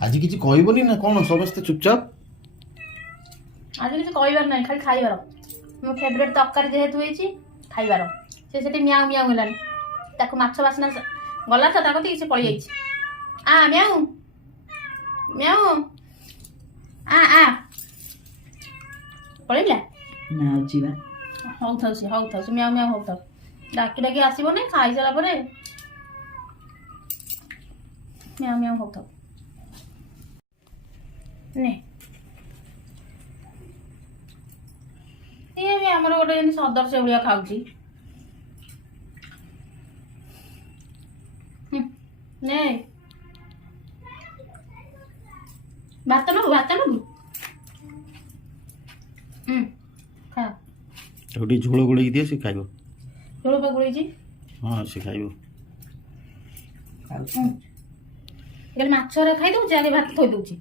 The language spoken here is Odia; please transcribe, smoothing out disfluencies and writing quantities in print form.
ଆଜି କିଛି କହିବନି ନା କ'ଣ ସମସ୍ତେ ଚୁପଚାପ? ଆଜି କିଛି କହିବାର ନାହିଁ, ଖାଲି ଖାଇବାର। ମୋ ଫେଭରେଟ୍ ତରକାରୀ ଯେହେତୁ ହେଇଛି ଖାଇବାର। ସେ ସେଠି ମିଆଉ ମିଆଉ ହେଲାଣି, ତାକୁ ମାଛ ବାସ୍ନା ଗଲା ତ ତା କତିକି ସେ ପଳେଇ ଯାଇଛି। ଆ ମିଆଉ ମିଆଉ ଆ ପଳେଇଲା ନା ଅଛି ବା। ହଉଥାଉ ସେ ମିଆଉ ମିଆଉ ହଉଥାଉ। ଡାକି ଡାକି ଆସିବନି, ଖାଇସାରିଲା ପରେ ମିଆଉ ମିଆଉ ହଉଥାଉ। ନେ ଇଏ ବି ଆମର ଗୋଟେ ଯେମିତି ସଦସ୍ୟ ଭଳିଆ ଖାଉଛି। ନେ ଭାତ ନବୁ ଖା। ତାକୁ ଟିକେ ଝୋଳ ଗୋଳେଇକି ଦିଅ, ସେ ଖାଇବ। ଝୋଳ ପା ଗୋଳେଇଛି। ହଁ ସେ ଖାଇବ। ଖାଲି ମାଛ ଖାଇ ଦଉଛି, ଆଗେ ଭାତ ଥୋଇ ଦଉଛି।